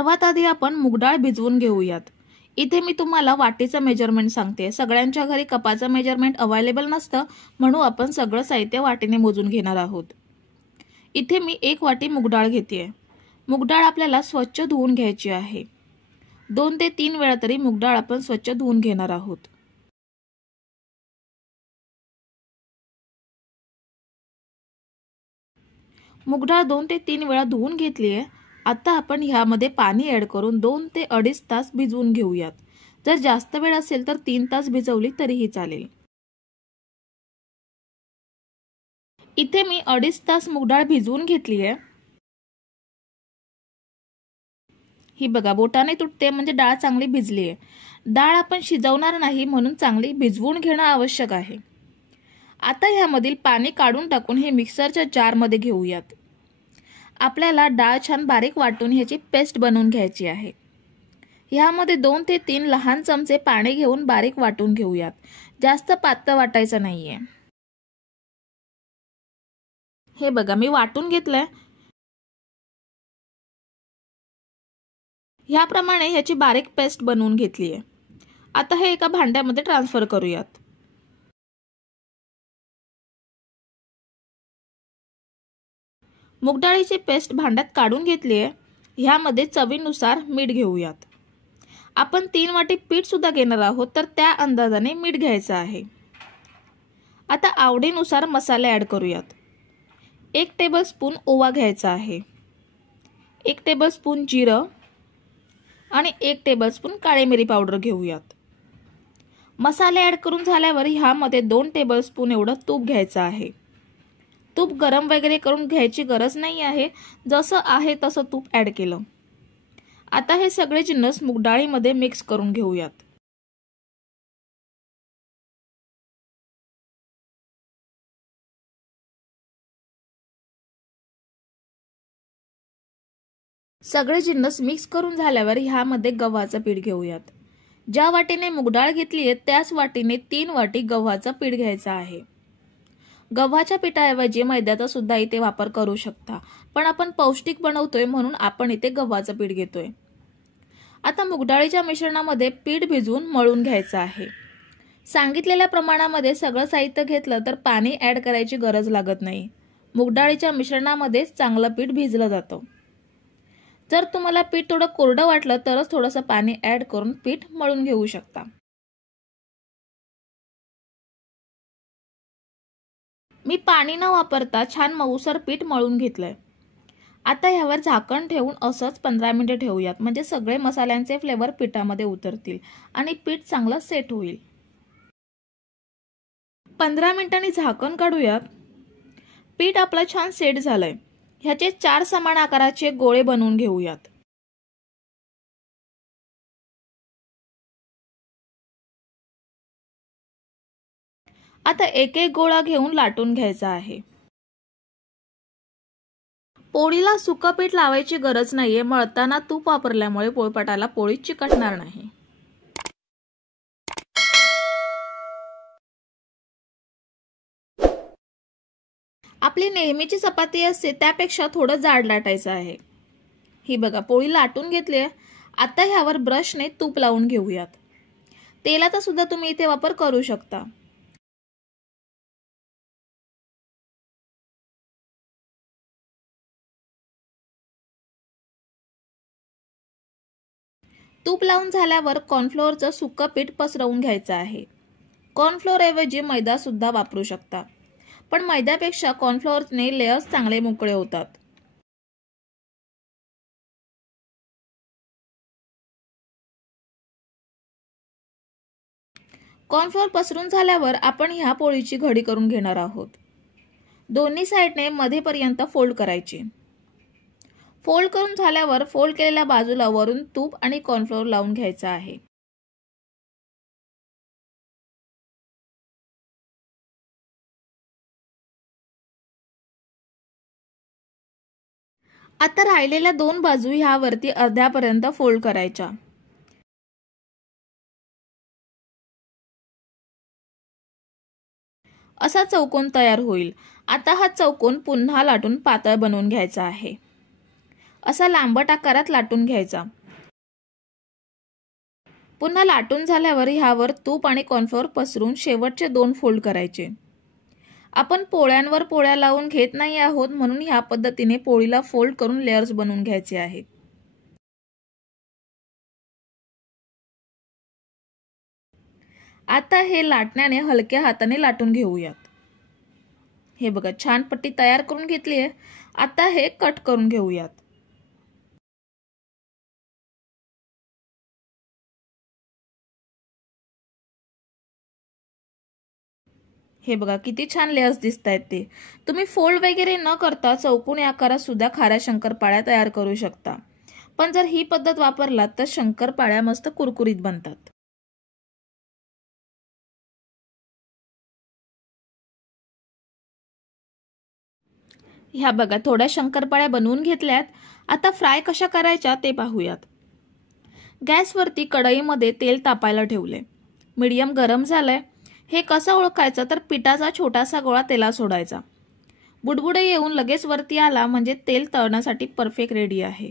सर्वात आधी आपण मूग डाळ भिजवून घेऊयात। इथे मी तुम्हाला वाटीचं मेजरमेंट सांगते। सगळ्यांच्या घरी कपाचं मेजरमेंट अवेलेबल नसतं, म्हणून आपण सगळं साहित्य वाटीने मोजून घेणार आहोत। इथे मी 1 वाटी मूग डाळ घेतेय। मूग डाळ आपल्याला स्वच्छ धुवून घ्यायची आहे। 2 ते 3 वेळा तरी मूग डाळ आपण स्वच्छ धुवून घेणार आहोत। मूग डाळ 2 ते 3 वेळा धुवून घेतली आहे। आता आपण ह्यामध्ये पाणी ऍड करून 2 ते 2.5 तास भिजवून घेऊयात। जर जास्त वेळ असेल तर 3 तास भिजवली तरीही चालेल। इथे मी 2.5 तास मूग डाळ भिजवून घेतली आहे। ही बघा बोटाने तुटते म्हणजे डाळ चांगली भिजली आहे। डाळ आपण शिजवणार नाही म्हणून चांगली भिजवून घेणं आवश्यक आहे। आता ह्यामधील पाणी काढून टाकून हे मिक्सरच्या जारमध्ये घेऊयात। आपल्याला डाळ छान बारीक वाटून ह्याची पेस्ट बनवून घ्यायची आहे। ह्यामध्ये 2 ते 3 लहान चमचे पाणी घेऊन बारीक वाटून घेऊयात। जास्त पातळ वाटायचं नाहीये। हे बघा मी वाटून घेतलंय। ह्याप्रमाणे ह्याची बारीक पेस्ट बनवून घेतली आहे। आता हे एका भांड्यामध्ये ट्रान्सफर करूयात। मूग डाळीची पेस्ट भांड्यात काढून घेतली आहे। ह्यामध्ये चवीनुसार मीठ घेऊयात। आपण 3 वाटी पीठ सुद्धा घेणार आहोत, तर त्या अंदाजाने मीठ घ्यायचं आहे। आता आवडीनुसार मसाले ऍड करूयात। 1 टेबलस्पून ओवा घ्यायचा आहे, 1 टेबलस्पून जिरं आणि 1 टेबलस्पून काळी मिरी पावडर घेऊयात। मसाले ऍड करून झाल्यावर ह्यामध्ये 2 टेबलस्पून एवढं तूप घ्यायचं आहे। तूप गरम वगैरे करून घ्यायची गरज नाही आहे, जसं आहे तसं तूप ऍड केलं। आता हे सगळे जिन्नस मूग डाळीमध्ये मिक्स करून घेऊयात। सगळे जिन्नस मिक्स करून झाल्यावर ह्यामध्ये गव्हाचं पीठ घेऊयात। ज्या वाटीने मूग डाळ घेतली आहे त्याच वाटीने 3 वाटी गव्हाचं पीठ घ्यायचं आहे। गव्हाच्या पिठाऐवजी मैद्याचा सुद्धा इथे वापर करू शकता, पण आपण पौष्टिक बनवतोय म्हणून आपण इथे गव्हाचं पीठ घेतोय। आता मूग डाळीच्या मिश्रणामध्ये पीठ भिजवून मळून घ्यायचं आहे। सांगितलेल्या प्रमाणामध्ये सगळं साहित्य घेतलं तर पाणी ऍड करायची गरज लागत नाही। मूग डाळीच्या मिश्रणामध्ये चांगलं पीठ भिजलं जातं। जर तुम्हाला पीठ थोडं कोरडं वाटलं तरच थोडंसं पाणी ऍड करून पीठ मळून घेऊ शकता। मी पाणी न वापरता छान मऊसर पीठ मळून घेतलंय। आता ह्यावर झाकण ठेवून असंच 15 मिनिटे ठेवूयात, म्हणजे सगळे मसाल्यांचे फ्लेवर पिठामध्ये उतरतील आणि पीठ चांगलं सेट होईल। 15 मिनिटांनी झाकण काढूयात। पीठ आपलं छान सेट झालंय। ह्याचे 4 समान आकाराचे गोळे बनवून घेऊयात। आता एक एक गोळा घेऊन लाटून घ्यायचा आहे। पोळीला सुकं पीठ लावायची गरज नाहीये, मळताना तूप वापरल्यामुळे पोळपाटाला पोळी चिकटणार नाही। आपली नेहमीची चपाती असते त्यापेक्षा थोडं जाड लाटायचं आहे। ही बघा पोळी लाटून घेतली आहे। आता ह्यावर ब्रशने तूप लावून घेऊयात। तेलाचा सुद्धा तुम्ही इथे वापर करू शकता। तूप लावून झाल्यावर कॉर्नफ्लोअरचं सुकं पीठ पसरवून घ्यायचं आहे। कॉर्नफ्लोअर ऐवजी मैदा सुद्धा वापरू शकता, पण मैद्यापेक्षा कॉर्नफ्लोअरने लेयर्स चांगले मोकळे होतात। कॉर्नफ्लोअर पसरून झाल्यावर आपण ह्या पोळीची घडी करून घेणार आहोत। दोन्ही साइडने मध्येपर्यंत फोल्ड करायची। फोल्ड करून झाल्यावर फोल्ड केलेल्या बाजूला वरून तूप आणि कॉर्नफ्लोअर लावून घ्यायचं आहे। आता राहिलेल्या 2 बाजू ह्यावरती अर्ध्यापर्यंत फोल्ड करायच्या। असा चौकोन तयार होईल। आता हा चौकोन पुन्हा लाटून पातळ बनवून घ्यायचा आहे। असा लांबट आकारात लाटून घ्यायचा। पुन्हा लाटून झाल्यावर ह्यावर तूप आणि कॉर्नफ्लोअर पसरून शेवटचे 2 फोल्ड करायचे। आपण पोळ्यांवर पोळ्या लावून घेत नाही आहोत, म्हणून ह्या पद्धतीने पोळीला फोल्ड करून लेयर्स बनवून घ्यायचे आहेत। आता हे लाटण्याने हलक्या हाताने लाटून घेऊयात। हे बघा, छान पट्टी तयार करून घेतली आहे। आता हे कट करून घेऊयात। हे बघा किती छान लेयर्स दिसतायत ते। तुम्ही फोल्ड वगैरे न करता चौकोनी आकारात सुद्धा खाऱ्या शंकरपाळ्या तयार करू शकता, पण जर ही पद्धत वापरलात तर शंकरपाळ्या मस्त कुरकुरीत बनतात। ह्या बघा, थोड्या शंकरपाळ्या बनवून घेतल्यात। आता फ्राय कशा करायच्या ते पाहूयात। गॅसवरती कढईमध्ये तेल तापायला ठेवले, मीडियम गरम झालंय। हे कसं ओळखायचं तर पिठाचा छोटासा गोळा तेलात सोडायचा, बुडबुडे येऊन लगेच वरती आला म्हणजे तेल तळण्यासाठी परफेक्ट रेडी आहे।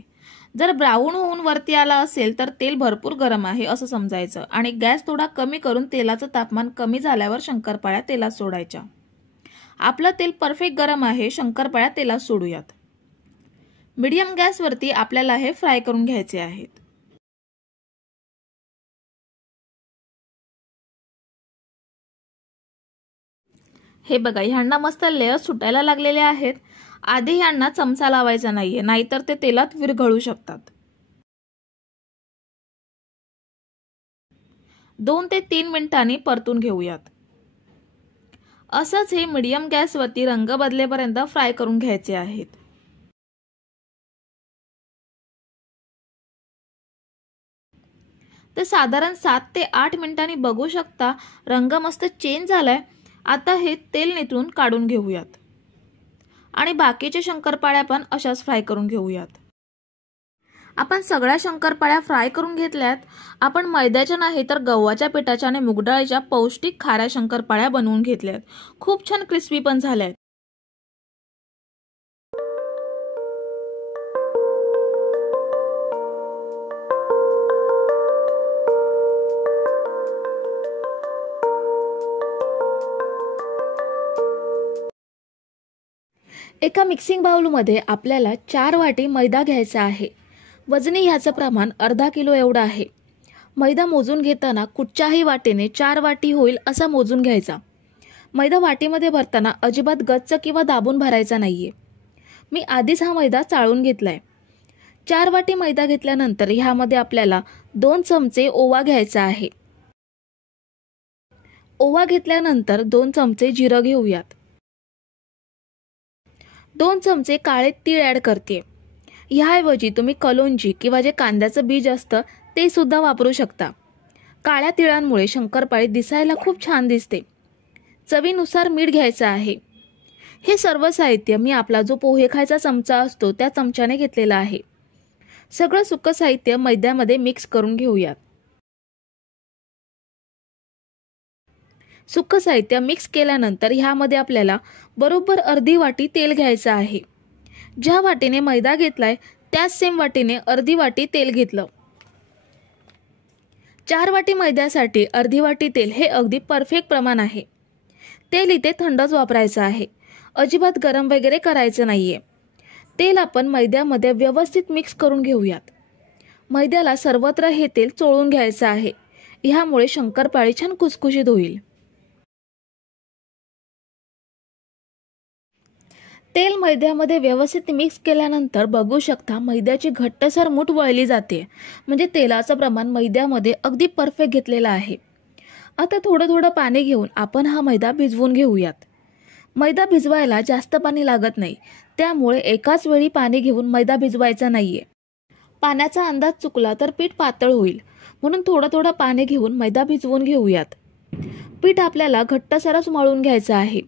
जर ब्राऊन होऊन वरती आला असेल तर तेल भरपूर गरम आहे असं समजायचं आणि गॅस थोडा कमी करून तेलाचं तापमान कमी झाल्यावर शंकरपाळ्या तेलात सोडायच्या। आपलं तेल परफेक्ट गरम आहे, शंकरपाळ्या तेलात सोडूयात। मीडियम गॅसवरती आपल्याला हे फ्राय करून घ्यायचे आहेत। हे बघा, ह्यांना मस्त लेयर सुटायला लागलेले आहेत। आधी ह्यांना चमचा लावायचा नाहीये, नाहीतर ते तेलात विरघळू शकतात। 2 ते 3 मिनिटांनी परतून घेऊयात। असंच हे मीडियम गॅसवरती रंग बदलेपर्यंत फ्राय करून घ्यायचे आहेत। तर साधारण 7 ते 8 मिनिटांनी बघू शकता रंग मस्त चेंज झालाय। आता हे तेल निथळून काढून घेऊयात आणि बाकीचे शंकरपाळ्या पण अशाच फ्राय करून घेऊयात। आपण सगळ्या शंकरपाळ्या फ्राय करून घेतल्यात। आपण मैद्याच्या नाही तर गव्हाच्या पिठाच्या आणि मूग डाळीच्या पौष्टिक खाऱ्या शंकरपाळ्या बनवून घेतल्यात। खूप छान क्रिस्पी पण झाल्यात। एका मिक्सिंग बाउलमध्ये आपल्याला 4 वाटी मैदा घ्यायचा आहे। वजनी ह्याचं प्रमाण अर्धा किलो एवढं आहे। मैदा मोजून घेताना कुठच्याही वाटीने 4 वाटी होईल असा मोजून घ्यायचा। मैदा वाटीमध्ये भरताना अजिबात गच्च किंवा दाबून भरायचा नाहीये। मी आधीच हा मैदा चाळून घेतलाय। 4 वाटी मैदा घेतल्यानंतर ह्यामध्ये आपल्याला 2 चमचे ओवा घ्यायचा आहे। ओवा घेतल्यानंतर 2 चमचे जिरं घेऊयात। 2 चमचे काळे तीळ ऍड करते। ह्याऐवजी तुम्ही कलोंजी किंवा जे कांद्याचं बीज असतं ते सुद्धा वापरू शकता। काळ्या तिळांमुळे शंकरपाळी दिसायला खूप छान दिसते। चवीनुसार मीठ घ्यायचं आहे। हे सर्व साहित्य मी आपला जो पोहे खायचा चमचा असतो त्या चमच्याने घेतलेला आहे। सगळं सुकं साहित्य मैद्यामध्ये मिक्स करून घेऊयात। सुकं साहित्य मिक्स केल्यानंतर ह्यामध्ये आपल्याला बरोबर अर्धी वाटी तेल घ्यायचं आहे। ज्या वाटीने मैदा घेतलाय त्याच सेम वाटीने अर्धी वाटी तेल घेतलं। 4 वाटी मैद्यासाठी अर्धी वाटी तेल हे अगदी परफेक्ट प्रमाण आहे। तेल इथे थंडच वापरायचं आहे, अजिबात गरम वगैरे करायचं नाहीये। तेल आपण मैद्यामध्ये व्यवस्थित मिक्स करून घेऊयात। मैद्याला सर्वत्र हे तेल चोळून घ्यायचं आहे, ह्यामुळे शंकरपाळी छान खुसखुशीत होईल। तेल मैद्यामध्ये व्यवस्थित मिक्स केल्यानंतर बघू शकता मैद्याची घट्टसर मूठ वळली जाते, म्हणजे तेलाचं प्रमाण मैद्यामध्ये अगदी परफेक्ट घेतलेलं आहे। आता थोडं थोडं पाणी घेऊन आपण हा मैदा भिजवून घेऊयात। मैदा भिजवायला जास्त पाणी लागत नाही, त्यामुळे एकाच वेळी पाणी घेऊन मैदा भिजवायचा नाहीये। पाण्याचा अंदाज चुकला तर पीठ पातळ होईल, म्हणून थोडं थोडं पाणी घेऊन मैदा भिजवून घेऊयात। पीठ आपल्याला घट्टसरच मळून घ्यायचं आहे।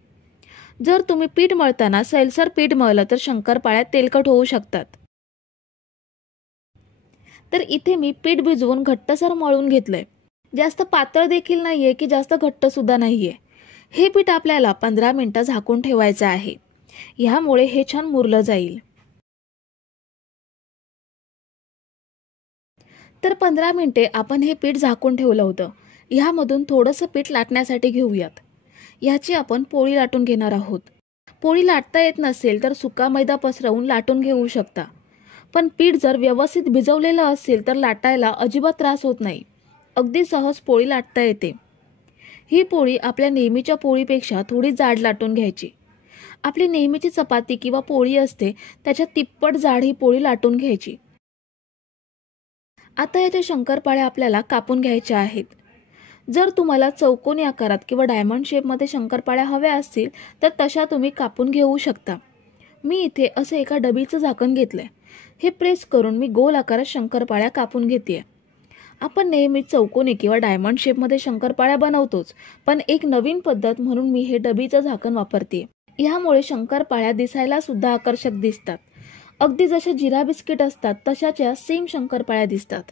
जर तुम्ही पीठ मळताना सैलसर पीठ मळलं तर शंकरपाळ्या तेलकट होऊ शकतात। तर इथे मी पीठ भिजवून घट्टसर मळून घेतलंय। जास्त पातळ देखील नाहीये की जास्त घट्ट सुद्धा नाहीये। हे पीठ आपल्याला 15 मिनिटं झाकून ठेवायचं आहे, ह्यामुळे हे छान मुरलं जाईल। तर 15 मिनिटे आपण हे पीठ झाकून ठेवलं होतं. ह्यामधून थोडंसं पीठ लाटण्यासाठी घेऊयात. ह्याची आपण पोळी लाटून घेणार आहोत. पोळी लाटता येत नसेल तर सुका मैदा पसरवून लाटून घेऊ शकता. पण पीठ जर व्यवस्थित भिजवलेलं असेल तर लाटायला अजिबात त्रास होत नाही. अगदी सहज पोळी लाटता येते. ही पोळी आपल्या नेहमीच्या पोळीपेक्षा थोडी जाड लाटून घ्यायची. आपली नेहमीची चपाती किंवा पोळी असते त्याच्या तिप्पट जाड ही पोळी लाटून घ्यायची. आता याच्या शंकरपाळ्या आपल्याला कापून घ्यायच्या आहेत. जर तुम्हाला चौकोनी आकारात किंवा डायमंड शेपमध्ये शंकरपाळ्या हव्या असतील तर तशा तुम्ही कापून घेऊ शकता. मी इथे असं एका डबीचं झाकण घेतलंय. हे प्रेस करून मी गोल आकारात शंकरपाळ्या कापून घेतेय. आपण नेहमी चौकोनी किंवा डायमंड शेपमध्ये शंकरपाळ्या बनवतोच, पण एक नवीन पद्धत म्हणून मी हे डबीचं झाकण वापरते. ह्यामुळे शंकरपाळ्या दिसायला सुद्धा आकर्षक दिसतात. अगदी जशा जिरा बिस्किट असतात तशाच्या सेम शंकरपाळ्या दिसतात.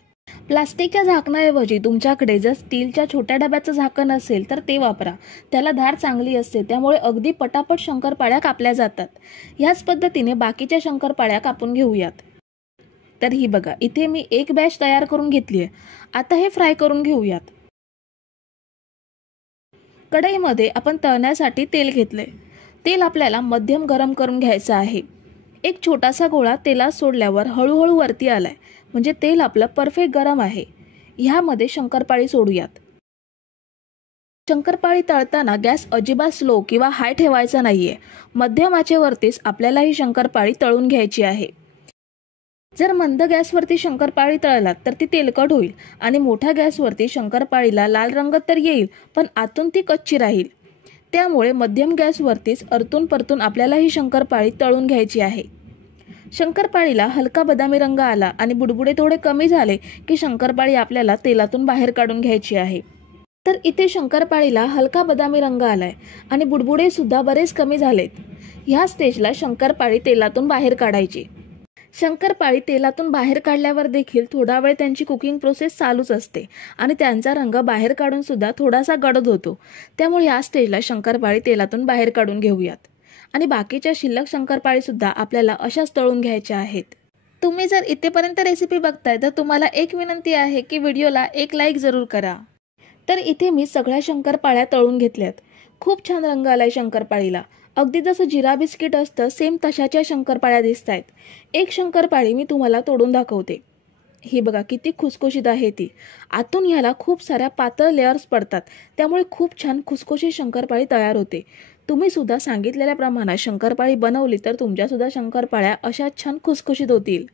प्लास्टिकच्या झाकणाऐवजी तुमच्याकडे जर स्टीलच्या छोट्या डब्याचं झाकण असेल तर ते वापरा. त्याला धार चांगली असते, त्यामुळे अगदी पटापट शंकरपाळ्या कापल्या जातात. ह्याच पद्धतीने बाकीच्या शंकरपाळ्या कापून घेऊयात. तर ही बघा, इथे मी एक बॅच तयार करून घेतली आहे. आता हे फ्राय करून घेऊयात. कढईमध्ये आपण तळण्यासाठी तेल घेतले. तेल आपल्याला मध्यम गरम करून घ्यायचं आहे. एक छोटासा गोळा तेलात सोडल्यावर हळूहळू वरती आलाय, म्हणजे तेल आपलं परफेक्ट गरम आहे. ह्यामध्ये शंकरपाळी सोडूयात. शंकरपाळी तळताना गॅस अजिबात स्लो किंवा हाय ठेवायचा नाहीये. मध्यम आचेवरतीच आपल्याला ही शंकरपाळी तळून घ्यायची आहे. जर मंद गॅसवरती शंकरपाळी तळलात तर ती तेलकट होईल आणि मोठ्या गॅसवरती शंकरपाळीला लाल रंग तर येईल, पण आतून ती कच्ची राहील. त्यामुळे मध्यम गॅसवरतीच परतून परतून आपल्याला ही शंकरपाळी तळून घ्यायची आहे. शंकरपाळीला हलका बदामी रंग आला आणि बुडबुडे थोडे कमी झाले की शंकरपाळी आपल्याला तेलातून बाहेर काढून घ्यायची आहे. तर इथे शंकरपाळीला हलका बदामी रंग आलाय आणि बुडबुडे सुद्धा बरेच कमी झालेत. ह्या स्टेजला शंकरपाळी तेलातून बाहेर काढायची. शंकरपाळी तेलातून बाहेर काढल्यावर देखील थोडा वेळ त्यांची कुकिंग प्रोसेस चालूच असते आणि त्यांचा रंग बाहेर काढून सुद्धा थोडासा गडद होतो. त्यामुळे या स्टेजला शंकरपाळी तेलातून बाहेर काढून घेऊयात. आणि बाकीच्या शिल्लक शंकरपाळी सुद्धा आपल्याला अशाच तळून घ्यायच्या आहेत. तुम्ही जर इथेपर्यंत रेसिपी बघताय तर तुम्हाला एक विनंती आहे की व्हिडिओला एक लाईक जरूर करा. तर इथे मी सगळ्या शंकरपाळ्या तळून घेतल्यात. खूप छान रंग आलाय शंकरपाळीला. अगदी जसं जिरा बिस्किट असतं सेम तशाच्या शंकरपाळ्या दिसतायत. एक शंकरपाळी मी तुम्हाला तोडून दाखवते. ही बघा किती खुसखुशीत आहे ती. आतून ह्याला खूप साऱ्या पातळ लेयर्स पडतात, त्यामुळे खूप छान खुसखुशीत शंकरपाळी तयार होते. तुम्ही सुद्धा सांगितलेल्या प्रमाणात शंकरपाळी बनवली तर तुमच्या सुद्धा शंकरपाळ्या अशा छान खुसखुशीत होतील.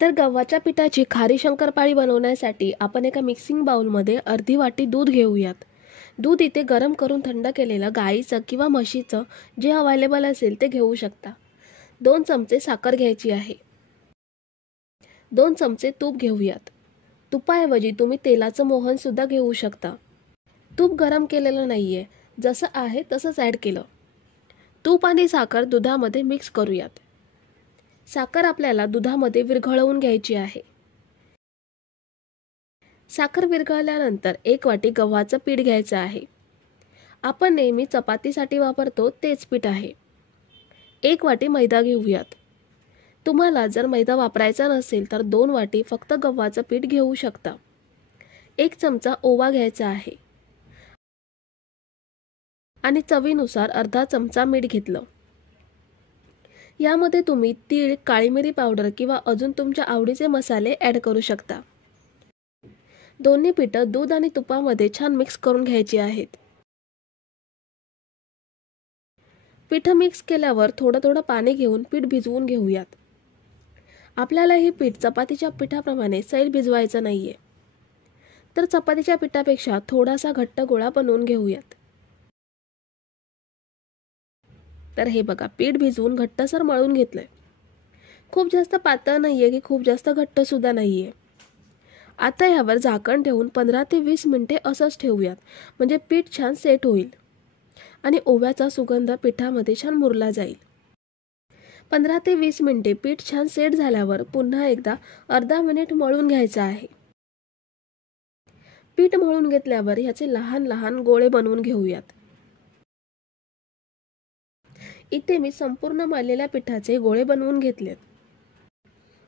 तर गव्हाच्या पिठाची खारी शंकरपाळी बनवण्यासाठी आपण एका मिक्सिंग बाउलमध्ये अर्धी वाटी दूध घेऊयात. दूध इथे गरम करून थंड केलेलं गाईचं किंवा म्हशीचं जे अवेलेबल असेल ते घेऊ शकता. 2 चमचे साखर घ्यायची आहे. 2 चमचे तूप घेऊयात. तुपाऐवजी तुम्ही तेलाचं मोहन सुद्धा घेऊ शकता. तूप गरम केलेलं नाहीये, जसं आहे तसंच ॲड केलं. तूप आणि साखर दुधामध्ये मिक्स करूयात. साखर आपल्याला दुधामध्ये विरघळवून घ्यायची आहे. साखर विरघळल्यानंतर 1 वाटी गव्हाचं पीठ घ्यायचं आहे. आपण नेहमी चपातीसाठी वापरतो तेच पीठ आहे. 1 वाटी मैदा घेऊयात. तुम्हाला जर मैदा वापरायचा नसेल तर 2 वाटी फक्त गव्हाचं पीठ घेऊ शकता. 1 चमचा ओवा घ्यायचा आहे आणि चवीनुसार अर्धा चमचा मीठ घेतलं. यामध्ये तुम्ही तीळ, काळी मिरी पावडर किंवा अजून तुमच्या आवडीचे मसाले ॲड करू शकता. दोन्ही पिठं दूध आणि तुपामध्ये छान मिक्स करून घ्यायची आहेत. पिठं मिक्स केल्यावर थोडं थोडं पाणी घेऊन पीठ भिजवून घेऊयात. आपल्याला हे पीठ चपातीच्या पिठाप्रमाणे सैल भिजवायचं नाहीये, तर चपातीच्या पिठापेक्षा थोडासा घट्ट गोळा बनवून घेऊयात. तर हे बघा, पीठ भिजवून घट्टसर मळून घेतलंय. खूप जास्त पातळ नाहीये की खूप जास्त घट्ट सुद्धा नाहीये. आता यावर झाकण ठेवून 15 ते 20 मिनिटे असंच ठेवूयात, म्हणजे पीठ छान सेट होईल आणि ओव्याचा सुगंध पिठामध्ये छान मुरला जाईल. 15 ते 20 मिनिटे पीठ छान सेट झाल्यावर पुन्हा एकदा अर्धा मिनिट मळून घ्यायचं आहे। पीठ मळून घेतल्यावर ह्याचे लहान लहान गोळे बनवून घेऊयात। इथे मी संपूर्ण मळलेल्या पिठाचे गोळे बनवून घेतलेत।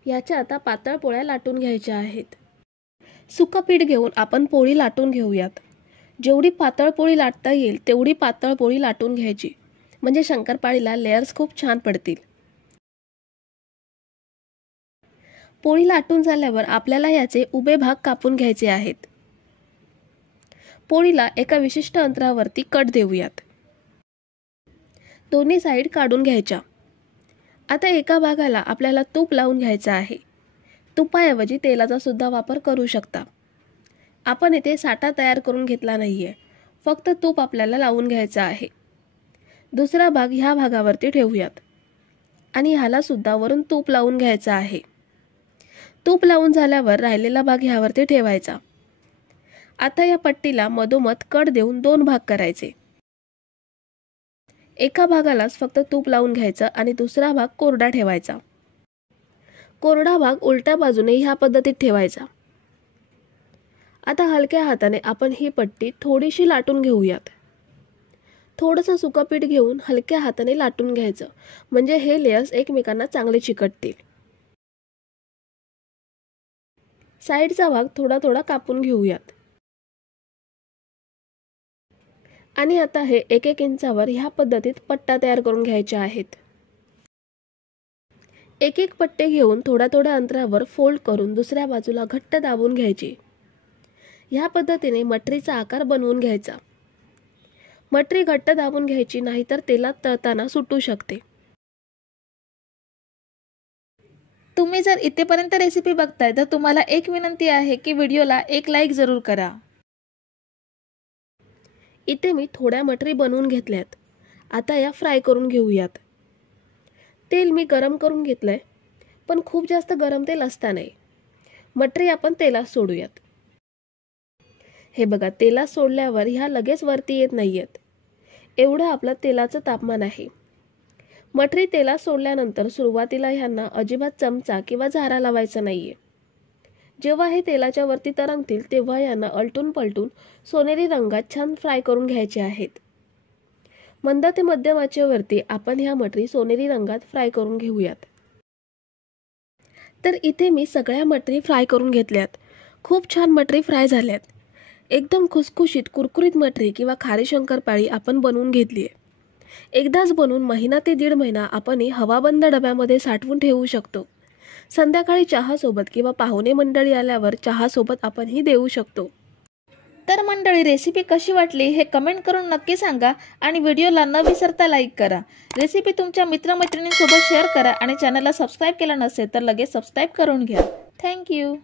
याच्या आता पातळ पोळ्या लाटून घ्यायच्या आहेत। सुकं पीठ घेऊन आपण पोळी लाटून घेऊयात। जेवढी पातळ पोळी लाटता येईल तेवढी पातळ पोळी लाटून घ्यायची, म्हणजे शंकरपाळीला लेयर्स खूप छान पडतील। पोळी लाटून झाल्यावर आपल्याला याचे उभे भाग कापून घ्यायचे आहेत। पोळीला एका विशिष्ट अंतरावरती कट देऊयात। दोन्ही साइड काढून घ्यायच्या। आता एका भागाला आपल्याला तूप लावून घ्यायचं आहे। तुपाऐवजी तेलाचा सुद्धा वापर करू शकता। आपण इथे साठा तयार करून घेतला नाहीये, फक्त तूप आपल्याला लावून घ्यायचं आहे। दुसरा भाग ह्या भागावरती ठेवूयात आणि ह्याला सुद्धा वरून तूप लावून घ्यायचं आहे। तूप लावून झाल्यावर राहिलेला भाग ह्यावरती ठेवायचा। आता या पट्टीला मधोमध कट देऊन 2 भाग करायचे। एका भागालाच फक्त तूप लावून घ्यायचं आणि दुसरा भाग कोरडा ठेवायचा। कोरडा भाग उलट्या बाजूने ह्या पद्धतीत ठेवायचा। आता हलक्या हाताने आपण ही पट्टी थोडीशी लाटून घेऊयात। थोडंसं सुकं पीठ घेऊन हलक्या हाताने लाटून घ्यायचं, म्हणजे हे लेयर्स एकमेकांना चांगले चिकटतील। साइडचा भाग थोडा थोडा कापून घेऊयात आणि आता हे 1-1 इंचावर ह्या पद्धतीत पट्टा तयार करून घ्यायचे आहेत। एक पट्टे घेऊन थोड्या थोड्या अंतरावर फोल्ड करून दुसऱ्या बाजूला घट्ट दाबून घ्यायचे। ह्या पद्धतीने मटरीचा आकार बनवून घ्यायचा। मटरी घट्ट दाबून घ्यायची, नाहीतर तेलात तळताना सुटू शकते। तुम्ही जर इथेपर्यंत रेसिपी बघताय तर तुम्हाला एक विनंती आहे की व्हिडिओला एक लाईक जरूर करा। इथे मी थोड्या मटरी बनवून घेतल्यात। आता या फ्राय करून घेऊयात। तेल मी गरम करून घेतलंय, पण खूप जास्त गरम तेल असता नाही। मटरी आपण तेलात सोडूयात। हे बघा, तेलात सोडल्यावर ह्या लगेच वरती येत नाहीयेत, एवढं आपलं तेलाचं तापमान आहे। मटरी तेलात सोडल्यानंतर सुरुवातीला ह्यांना अजिबात चमचा किंवा झारा लावायचा नाहीये। जेव्हा हे तेलाच्या वरती तरंगतील तेव्हा यांना अलटून पलटून सोनेरी रंगात छान फ्राय करून घ्यायचे आहेत। मंद ते मध्यम आचेवरती आपण ह्या मटरी सोनेरी रंगात फ्राय करून घेऊयात। तर इथे मी सगळ्या मटरी फ्राय करून घेतल्यात। खूप छान मटरी फ्राय झाल्यात। एकदम खुसखुशीत कुरकुरीत मटरी किंवा खारी शंकरपाळी आपण बनवून घेतली आहे। एकदाच बनवून 1 ते 1.5 महिना आपण हवाबंद डब्यामध्ये साठवून ठेवू शकतो। संध्याकाळी चहासोबत किंवा पाहुणे मंडळी आल्यावर चहासोबत आपण ही देऊ शकतो। तर मंडळी, रेसिपी कशी वाटली हे कमेंट करून नक्की सांगा आणि व्हिडिओला न विसरता लाईक करा। रेसिपी तुमच्या मित्रमैत्रिणींसोबत शेअर करा आणि चॅनलला सबस्क्राईब केलं नसेल तर लगेच सबस्क्राईब करून घ्या। थँक्यू।